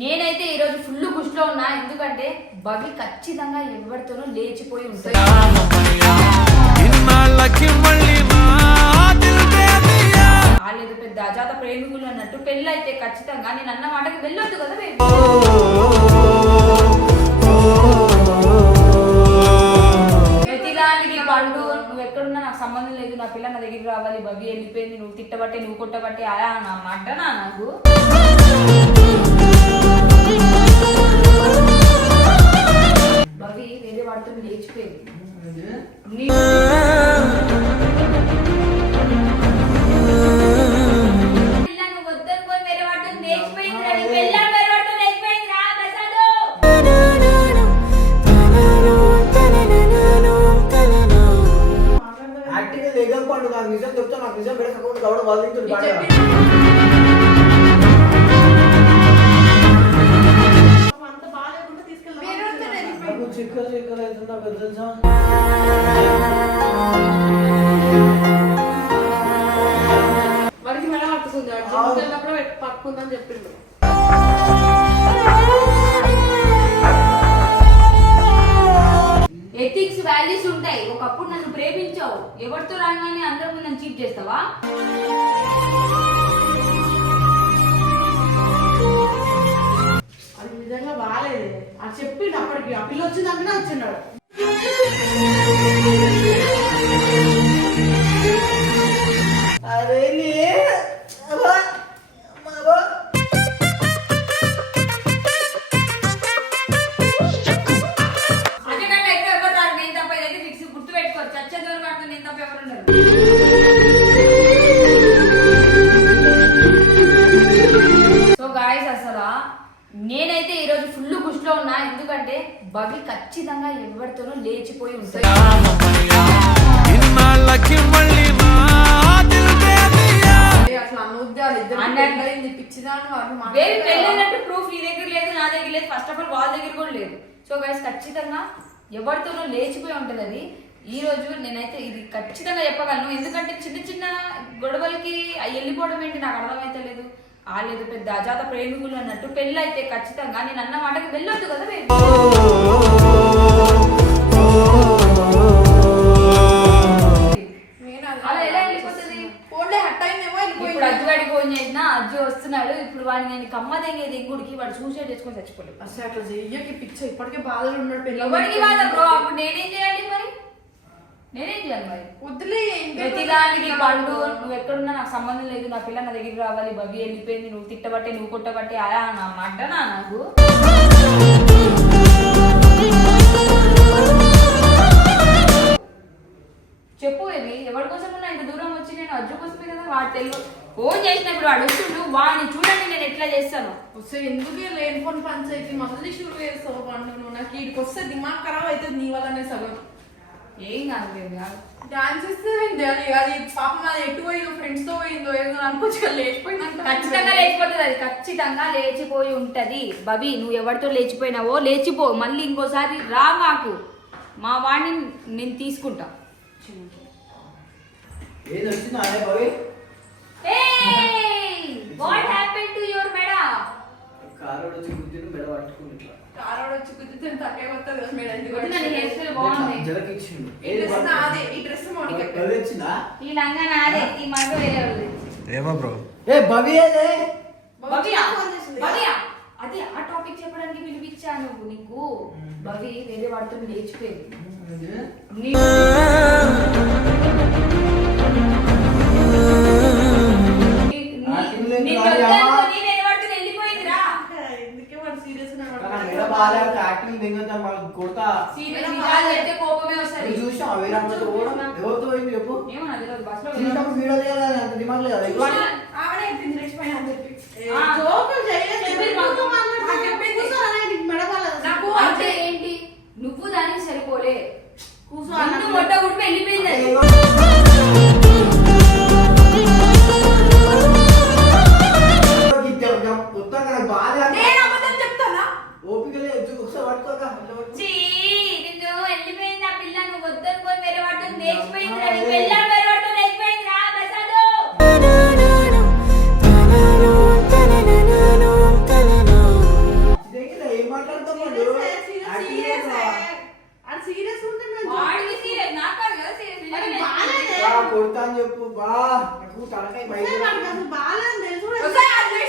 నేనైతే ఈరోజు ఫుల్ గుష్లో ఉన్నా ఎందుకంటే బవి ఖచ్చితంగా ఎవరితోనూ లేచిపోయి ఉంటుంది. వాళ్ళేదో పెద్ద అజాత ప్రేమికులు అన్నట్టు పెళ్ళి అయితే ఖచ్చితంగా నేను అన్న మాటకి వెళ్ళొద్దు కదా. ప్రతిదానికి నువ్వు ఎక్కడున్నా నాకు సంబంధం లేదు నా పిల్ల నా దగ్గరికి రావాలి బవి వెళ్ళిపోయింది నువ్వు తిట్టబట్టే నువ్వు కొట్టబట్టే అలా నా అడ్డనా నాకు. తెలుసా వాడికి మెడ పట్టుకుంది? వాడు జిమ్కి వెళ్ళినప్పుడు పట్టుకుందని చెప్పిండు. ఎథిక్స్ వాల్యూస్ ఉంటాయి. ఒకప్పుడు నన్ను ప్రేమించావు. ఎవరితో రాగానే అందరూ నన్ను చీట్ చేస్తావా? అది నిజంగా బాగాలేదు. అది చెప్పిండు అప్పటికి. ఆ పిల్ల వచ్చిందంటే వచ్చిన్నాడు బవి ఖచ్చితంగా ఎవరితోనూ లేచిపోయి ఉంటుంది అసలు ఇద్దరు పిచ్చిదాన్ని? పెళ్ళైనట్టు ప్రూఫ్ నీ దగ్గర లేదు నా దగ్గర లేదు. ఫస్ట్ ఆఫ్ ఆల్ వాళ్ళ దగ్గర కూడా లేదు. సో గైస్ ఖచ్చితంగా ఎవరితోనో లేచిపోయి ఉంటుంది అది ఈ రోజు నేనైతే ఇది ఖచ్చితంగా చెప్పగలను. ఎందుకంటే చిన్న చిన్న గొడవలకి వెళ్ళిపోవడం ఏంటి? నాకు అర్థమైతే లేదు. వాళ్ళేదో పెద్ద అజాత ప్రేమికులు అన్నట్టు పెళ్ళి అయితే ఖచ్చితంగా నేను అన్న మాటకి వెళ్ళొద్దు కదా అలా ఎలా వెళ్ళిపోతుంది? ఇప్పుడు ఫోన్ చేసినా అజ్జు వస్తున్నాడు ఇప్పుడు వాడిని నేను కమ్మదెంగే దిగుడికి వాడు సూసైడ్ చేసుకొని చచ్చిపోలేదు. అసలు అట్లా చెయ్యకి పిచ్చ ఇప్పటికే బాధలు ఉన్నాడు పెళ్ళి ఎవరికి బాధ బ్రో? అప్పుడు నేనేం చేయాలి మరి? నేనేం మరి. వద్దులే ప్రతిదానికి పండు నువ్వు ఎక్కడున్నా నాకు సంబంధం లేదు నా పిల్ల నా దగ్గరికి రావాలి బవి వెళ్ళిపోయింది నువ్వు తిట్టబట్టే నువ్వు కొట్టబట్టే అలా నా అడ్డనా నాకు. చెప్పు ఇది ఎవరి కోసం ఉన్నా ఇంత దూరం వచ్చి నేను అజ్జు కోసమే కదా వాడు తెలుగు ఫోన్ చేసినప్పుడు వాడు వస్తుండు వాడిని చూడండి నేను ఎట్లా చేస్తాను. వస్తే ఎందుకే లేని ఫోన్ పంచాయతీ మళ్ళీ షూర్ చేస్తావు పండు నువ్వు నాకు వీడికి వస్తే దిమాగ్ ఖరాబ్ అవుతుంది నీ వల్లనే సగం. ఏం కాదు లేదు కాదు డాన్స్ ఇస్తే అది అది పాపం అది ఎటు పోయిందో ఫ్రెండ్స్తో పోయిందో ఏదో అనుకోవచ్చు కదా లేచిపోయిందంట ఖచ్చితంగా లేచిపోతుంది అది ఖచ్చితంగా లేచిపోయి ఉంటది. బవి నువ్వు ఎవరితో లేచిపోయినావో లేచిపో మళ్ళీ ఇంకోసారి రా మాకు. మా వాడిని నేను తీసుకుంటా. ఏది వచ్చిందా వాట్ హ్యాపెన్ టు యువర్ మెడా? కారు వచ్చి గుద్దిని మెడ పట్టుకుని ఇట్లా. కారోడు వచ్చి కుదిరితే వస్తుంది కదా మేడం ఎందుకు బాగుంది. ఈ డ్రెస్ నాదే ఈ డ్రెస్ వచ్చిందా ఈ లంగా నాదే ఈ మగ వేరే వాళ్ళది. ఏమో బ్రో. ఏ భవ్య భవ్య అది ఆ టాపిక్ చెప్పడానికి పిలిపించా నువ్వు నీకు భవి వేరే వాడితో లేచిపోయింది నీ- నీ- యాక్టింగ్ మాకు కొడతా కోపమే వస్తుంది. వేరే కూడా? ఎవరితో పోయింది చెప్పు? వీడియో అంత దిమాగ్ లేదా? ఆవిడే అని చెప్పి. జోకులు. నాకు అంటే ఏంటి? నువ్వు దానికి సరిపోలే. అన్నప్పుడు మొట్ట గుట్టి వెళ్ళిపోయింది కొడతాను చెప్పు. బా నాకు తలకాయ బయట తెలుసు.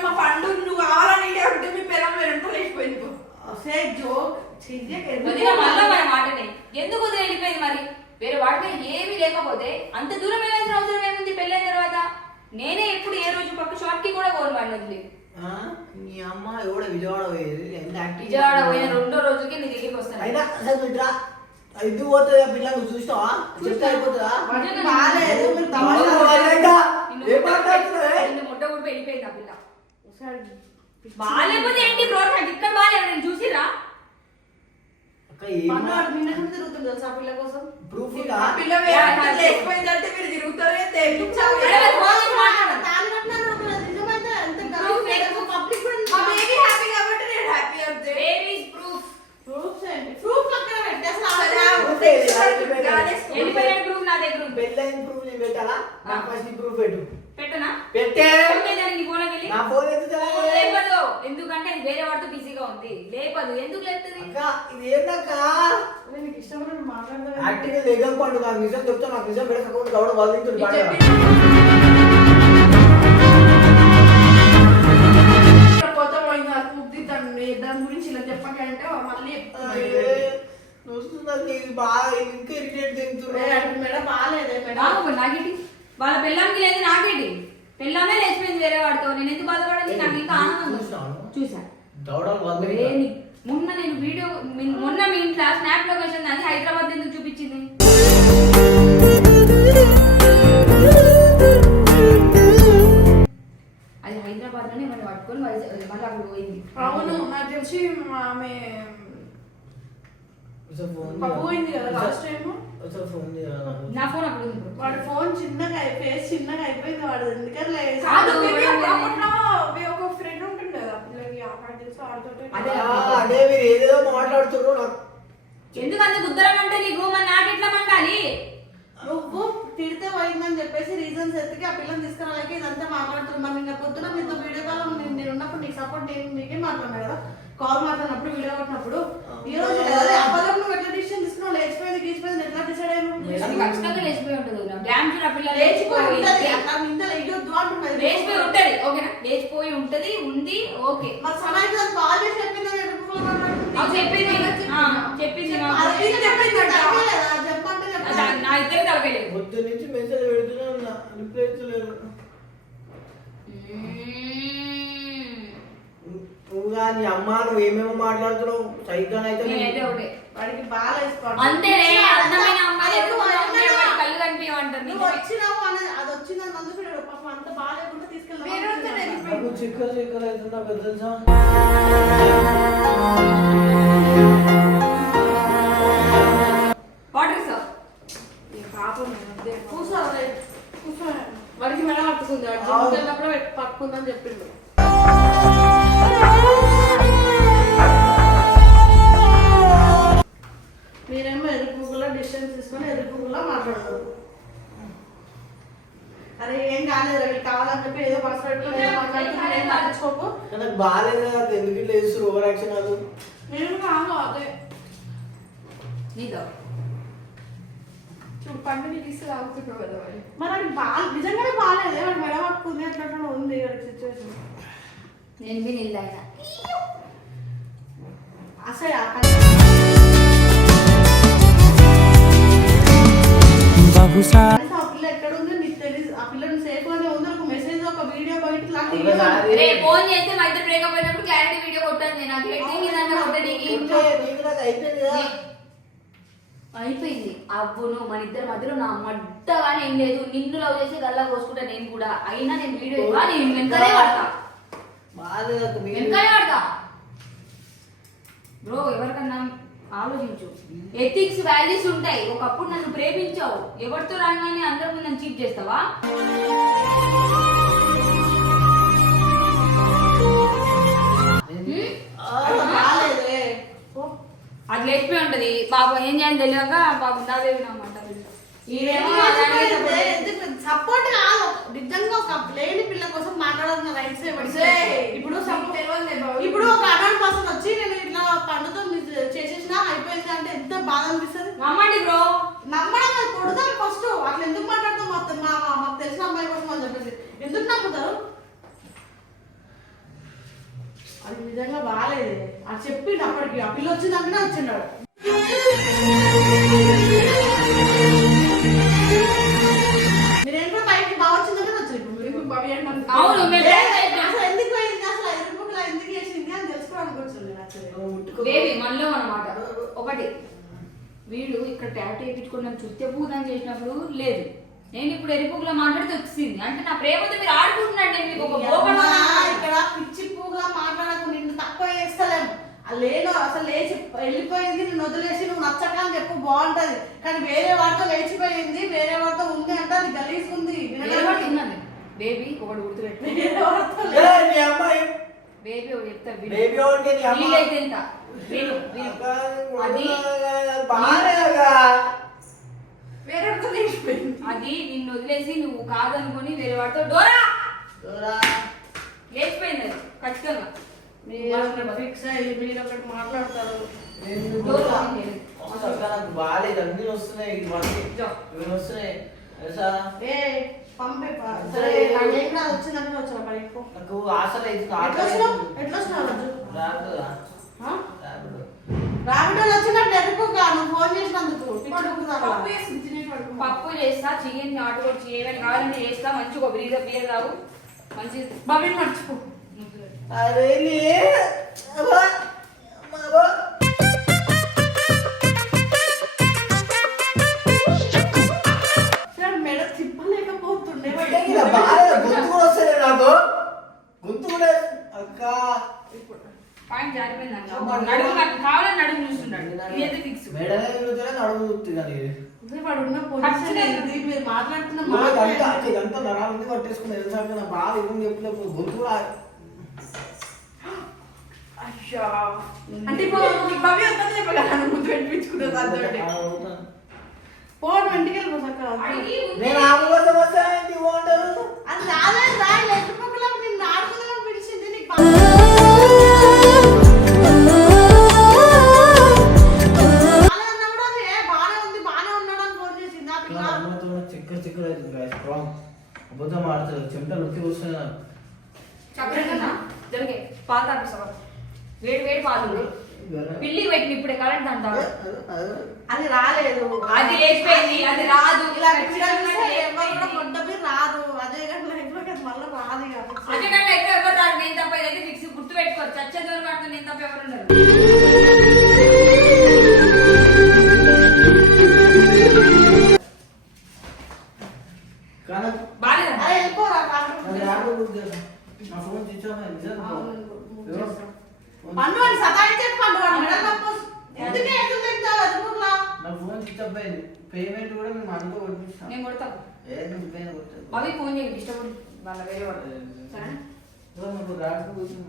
మా పండు నువ్వు కావాలని అంటే మీ పిల్లలు వేరంతా లేచిపోయింది పో. సే జోక్. చెయ్యక వదిన మళ్ళా మన మాటనే. ఎందుకు వదిలి వెళ్ళిపోయింది మరి? వేరే వాడిపై ఏమీ లేకపోతే అంత దూరం వెళ్ళాల్సిన అవసరం ఏముంది పెళ్ళైన తర్వాత? నేనే ఎప్పుడు ఏ రోజు పక్క షాప్కి కూడా వదిలి. ఆ? నీ అమ్మ ఎవడ విజయవాడ పోయేది ఎంత విజయవాడ పోయిన రెండో రోజుకి నీ దగ్గరికి వస్తాను. అయినా అసలు బిడ్డ ఇది పోతుంది పిల్ల నువ్వు చూస్తావా చెప్తే అయిపోతుందా? బాగాలేదు. మీరు తమాషా వెళ్ళిపోయింది ఆ పిల్ల. బాగాలేకపోతే ఏంటి బ్రో? నాకు ఇక్కడ బాగాలేదు నేను చూసిరా పిల్ల కోసం? ప్రూఫ్ పిల్ల వేరంతా లేచిపోయిందంటే మీరు తిరుగుతారే? పెట్టాలా? నాకు ఫస్ట్ ప్రూఫ్ పెట్టు. పెట్టనా? పెట్టే. నీ ఫోన్ ఎత్తుతా ఫోన్ లేపదు. ఎందుకంటే అది వేరే వాడితో బిజీగా ఉంది. లేపదు. ఎందుకు లేపుతుంది? అక్క ఇది ఏందక్క? నేను నీకు ఇష్టమైన మాట్లాడదా యాక్టింగ్ లేగం పండు నాకు నిజం చెప్తా నాకు నిజం పెడక అకౌంట్ కావడం వాళ్ళు తింటుంది నీకు బాగా. ఇక్కడ కొత్త పోయింది? దాని గురించి ఇలా చెప్పకంటే మళ్ళీ ఇది బాగా ఇంకా ఇరిటేట్ మెడ బాగాలేదే మెడ? నాకు నాకేంటి? వాళ్ళ పెళ్ళాంకి లేదు నాకేంటి? పెళ్ళామే లేచిపోయింది వేరే వాడితో. నేను ఎందుకు బాధపడాలి? నాకు ఇంకా ఆనందం ఉంది. చూసినావా? చూసా. దవడలు వాళ్ళు ఒరే, నీ- మొన్న నేను వీడియో మొన్న మీ ఇంట్లో స్నాప్ లొకేషన్ దాన్ని హైదరాబాద్ ఎందుకు చూపించింది? అది హైదరాబాద్లోనే మనం పట్టుకొని మళ్ళీ అక్కడ పోయింది. అవును నాకు తెలిసి ఆమె నా ఫోన్. వాడి ఫోన్ చిన్నగా అయిపోయి చిన్నగా అయిపోయింది వాడు మీ ఒక ఫ్రెండ్ ఉంటుండే కదా పిల్లకి నాకు తెలిసి ఆడుతుంటే అదే. మీరు ఏదేదో మాట్లాడుతున్నారు ఎందుకు అంత గుద్దరం అంటే నీకు? మండాలి నువ్వు తిడితే పోయిందని చెప్పేసి రీజన్స్ ఎత్తికి ఆ పిల్లని తీసుకురాలేక ఇదంతా మాట్లాడుతున్నాను మరి నిన్న పొద్దున మీతో వీడియో కాల్ నేను నేను ఉన్నప్పుడు నీకు సపోర్ట్ నేను నీకే మాట్లాడినా కదా? కాల్ మాట్లాడినప్పుడు వీడియో కొట్టినప్పుడు ఈ రోజు అబద్ధం నువ్వు ఎట్లా డిసిషన్ తీసుకున్నావు? లేచిపోయింది గీచిపోయింది ఎట్లా డిసైడ్ అది అయ్యాను ఖచ్చితంగా లేచిపోయి ఉంటుంది డ్యామ్ చూడ పిల్ల లేచిపోయి ఉంటది. అట్లా నింద లేయొద్దు అంటున్నది. లేచిపోయి ఉంటది ఓకేనా? లేచిపోయి ఉంటది ఉంది ఓకే. మరి సమాజం దాన్ని కాల్ చేసి నాకు చెప్పింది. ఆ, చెప్పింది నాకు. చెప్పంటే నా- తలకలేదు పొద్దు నుంచి మెసేజ్ పెడుతూనే ఉన్నా. రిప్లై నువ్వుగా నీ అమ్మ నువ్వు ఏమేమో మాట్లాడుతున్నావు? సైకిల్ అయితే నేనైతే ఒకటే. వాడికి బాగా వేసుకోవాలి అంతేనే అందమైన అమ్మాయి అది ఎప్పుడు కళ్ళు కనిపించమంటారు నువ్వు వచ్చినావు అనేది అది వచ్చిందని అందుకు వీడు పాపం అంత బాగాలేకుండా తీసుకెళ్ళి నాకు చిక్కలు చిక్కలు అవుతుంది నాకు తెలుసా? వాటర్ సార్ ఈ పాపం అదే. కూర్చోవాలి కూర్చో. వాడికి మెడ పట్టుకుంది. వాడు. జిమ్కి వెళ్ళినప్పుడు పట్టుకుందని చెప్పిండు. నాకు బాగాలేదు కదా ఎందుకు ఇట్లా చేస్తారు ఓవర్ యాక్షన్ కాదు. నేను కాదు అదే. కదా మరి. మరి బాగా నిజంగానే బాగాలేదు వాడు మెడ పట్టుకుంది అట్లా ఉంది సిచ్యువేషన్ నేను మీ నీళ్ళు తాగినా అసలు ఆ బహుశా కనీసం ఆ పిల్ల ఎక్కడ ఉందో నీకు తెలియదు ఆ పిల్లని సేఫ్ గానే ఉంది ఒక మెసేజ్ ఒక వీడియో ఫోన్ చేస్తే మా ఇద్దరు బ్రేకప్ అయినప్పుడు క్లారిటీ వీడియో కొట్టాను నాకు కొట్టడానికి అయిపోయింది అవ్వును మన ఇద్దరి మధ్యలో నా మడ్డగానే ఏం లేదు. నిన్ను లవ్ చేసి గల్లా కోసుకుంటా నేను కూడా. అయినా నేను వీడియో ఇవ్వ నేను వెనకనే పడతా. వెనకనే పడతా. బ్రో ఎవరికన్నా ఆలోచించు. ఎథిక్స్ వాల్యూస్ ఉంటాయి. ఒకప్పుడు నన్ను ప్రేమించావు. ఎవరితో రాగానే అందరూ ముందు నన్ను చీట్ చేస్తావా? అది లేచిపోయి ఉంటది. పాపం ఏం చేయాలి తెలియక పాపం దాదేవి అన్నమాట ఈడేమో సపోర్ట్ కాదు. నిజంగా ఒక లేని పిల్ల కోసం మాట్లాడాల్సిన రైట్స్ ఇప్పుడు బాబు. ఇప్పుడు ఒక అనాథ పర్సన్ వచ్చి నేను ఇట్లా పండుతో చేసేసిన అయిపోయింది అంటే ఎంత బాధ అనిపిస్తుంది? నమ్మండి బ్రో. నమ్మడం అది కొడతారు ఫస్ట్. అట్లా ఎందుకు మాట్లాడతాం మాకు తెలిసిన అమ్మాయి కోసం అని చెప్పేసి. ఎందుకు నమ్ముతారు? అది నిజంగా బాగాలేదు. అది చెప్పిండు అప్పటికి. ఆ పిల్ల బాగా వచ్చిందంటే వచ్చారు ఇప్పుడు అవును. అసలు ఎందుకు పోయింది? అసలు ఎదురుపుకులా ఎందుకు చేసింది అని తెలుసుకోవడానికి వచ్చింది బేబీ మనలో ఒకటి వీడు ఇక్కడ ట్యాటూ వేయించుకుని నన్ను చుట్టే పూజన చేసినప్పుడు లేదు. నేను ఇప్పుడు ఎరిపుగులో మాట్లాడితే వచ్చింది. అంటే నా ప్రేమతో మీరు ఆడుకుంటున్నాడు నేను మీకు ఒక ఇక్కడ పిచ్చి పువ్వులా మాట్లాడకు నిన్ను తక్కువ చేస్తలేం ఆ లేను అసలు లేచి వెళ్ళిపోయింది నిన్ను వదిలేసి నువ్వు నచ్చక అని చెప్పు బాగుంటది. కానీ వేరే వాడితో లేచిపోయింది వేరే వాడితో ఉంది అంటే అది గలీజ్ ఉంది. తిన్నాను బేబీ ఒకటి గుర్తుపెట్టు బేబీ ఒకటి చెప్తా. బేబీ ఒకటి వీలైతే ఎంత విను విను. అది బాగా వేరే లేచిపోయింది. అది నిన్ను వదిలేసి నువ్వు కాదనుకొని వేరే వాడితో డోరా! లేచిపోయింది అది ఖచ్చితంగా. మీరు ఫిక్స్ అయ్యి మీరు ఒకటి మాట్లాడతారు డోరా బాగాలేదు అన్ని వస్తున్నాయి ఇవన్నీ వస్తున్నాయి. తెలుసా? ఏ పంపే పా. సరే. నాకు వచ్చిన ఆశలు ఎట్లా వచ్చినావు? వచ్చినట్టు ఎదుర్కోగా నువ్వు ఫోన్ చేసినందుకు? పప్పు చేస్తా చికెన్ నాటుకోడి చేయమని కావాలంటే చేస్తా మంచిగా ఒక బీర బీర తాగు. మంచి భవ్యని మర్చిపో. అరే మెడ కూడా కూడా పాయింట్ నడుము నాకు కావాలని నడుము చూస్తున్నాడు ఫిక్స్ తిరుగుతూనే నడుము చూస్తుంది వాడు ఉన్న పొజిషన్? మీరు మాట్లాడుతున్న మాట ఇదంతా నరాలు నా గొంతు కూడా అయ్యా. అంటే ఇప్పుడు భవ్య చెప్పగలను పోను. నేను అది రాలేదు రా నిన్ను ఆడుకుందామని పిలిచింది నీకు నాకు. చక్కెర కన్నా జరిగే పాలు తాపిస్తావా వేడి వేడి పాలు ఉంది. పిల్లికి పెట్టిన ఇప్పుడే కరెంట్ అంటారు. అది రాలేదు. అది లేచిపోయింది అది రాదు. ఇలా రాదు. అదే మళ్ళీ రాదు. అదే కంటే ఎక్కువ ఎవరు రాదు నేను తప్ప ఇదైతే ఫిక్స్ గుర్తు పెట్టుకోవచ్చు. చచ్చే దూరం కడుతుంది నేను తప్ప ఎవరు ఉండరు. బాగాలేదా అరే వెళ్ళిపోరా కాదు. అది రాడు కూడా. నా ఫోన్ స్విచ్ ఆఫ్ అయింది నిజం. ఎవరో? పండు వాడిని సతాయించేది పండు వాడు మెడల్ నొప్పి ఎందుకే ఎందుకు తింటావు ఎదురుకులా నా ఫోన్ స్విచ్ ఆఫ్ అయింది పేమెంట్ కూడా మేము అనుకో కొట్టిస్తాం నేను కొడతాను ఏ నువ్వు పేమెంట్ కొట్టదు అవి ఫోన్ చేయండి ఇష్టపడి వాళ్ళ వేరే వాడు సరే మాకు రాడు కూర్చొని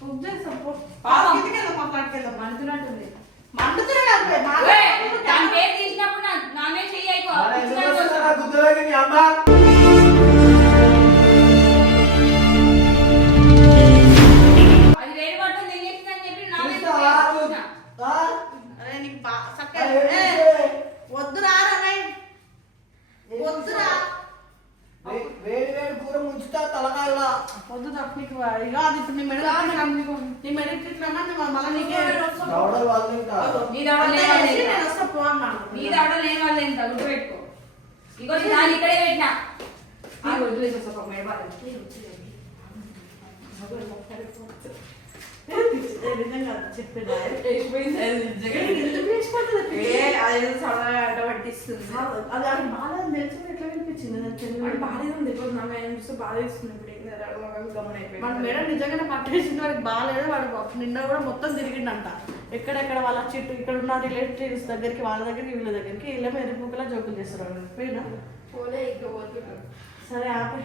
బుక్ చేస్తాం పో. పాపం. కిందికి వెళ్దాం, మాట్లాడుకెళ్దాం. మంతున్నట్టుంది మండుతున్నాడు దాని పేరు తీసినప్పుడు నా నా మీద చెయ్యి అయిపో నీ అమ్మ ఇప్పుడు చూస్తే బాగా ఇస్తుంది ఇప్పుడు. మేడం నిజంగానే పట్టేసింది వాడికి బాగాలేదు వాడు నిన్న కూడా మొత్తం తిరిగిండంట. ఎక్కడెక్కడ వాళ్ళ చెట్టు ఇక్కడ ఉన్న రిలేటివ్స్ దగ్గరికి వాళ్ళ దగ్గరికి వీళ్ళ దగ్గరికి వీళ్ళ మీద ఎరుపుకలా జోకులు చేస్తారు పోయినా పోలే ఇంకా సరే ఆపే.